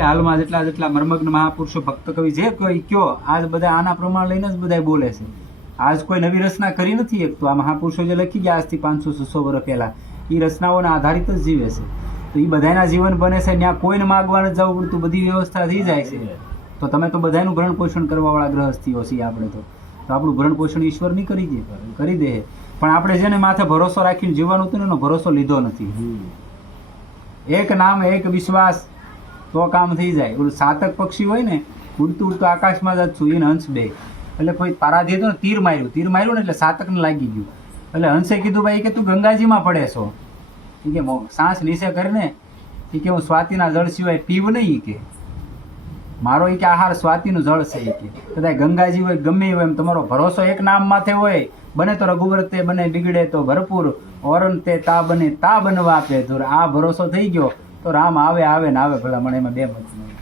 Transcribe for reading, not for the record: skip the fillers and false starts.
છે હાલમાં જેટલા જેટલા મર્મગ્ન મહાપુરુષો ભક્ત કવિ જે કોઈ કયો આજ બધા આના પ્રમાણ લઈને જ બધા બોલે છે. આજ કોઈ નવી રચના કરી નથી એક તો આ મહાપુરુષો જે લખી ગયા આજથી 500-600 વર્ષ પહેલા એ રચનાઓના આધારિત જ જીવે છે. તો એ બધાના જીવન બને છે ત્યાં કોઈને માગવા નથી જવું પડતું, બધી વ્યવસ્થા થઈ જાય છે. તો તમે તો બધાનું ભરણ પોષણ કરવા વાળા ગ્રહસ્થીઓ છીએ આપણે તો આપણું ભરણ પોષણ ઈશ્વર નહીં કરી દે. પણ આપણે જેને માથે ભરોસો રાખીને જીવવાનું હતું એનો ભરોસો લીધો નથી. એક નામ એક વિશ્વાસ તો કામ થઈ જાય. ઓલું સાતક પક્ષી હોય ને ઉડતું ઉડતું આકાશમાં જ છું એને હંસ બે એટલે કોઈ પારાધી હતું ને તીર માર્યું ને એટલે સાતકને લાગી ગયું. એટલે હંસે કીધું ભાઈ કે તું ગંગાજીમાં પડે છો એ કે સાંસ નીચે કરીને એ કે હું સ્વાતિના જળ સિવાય પીવ નહીં કે મારો એ કે આહાર સ્વાતિનું જળ છે એ કે કદાચ ગંગાજી હોય ગમે હોય એમ તમારો ભરોસો એક નામ માથે હોય બને તો રઘુવ્રત તે બને બિગડે તો ભરપૂર ઓરન તે તા બને તા બનવા આપે. જો આ ભરોસો થઈ ગયો તો રામ આવે ને આવે ભલા મને એમાં બે મત નહીં.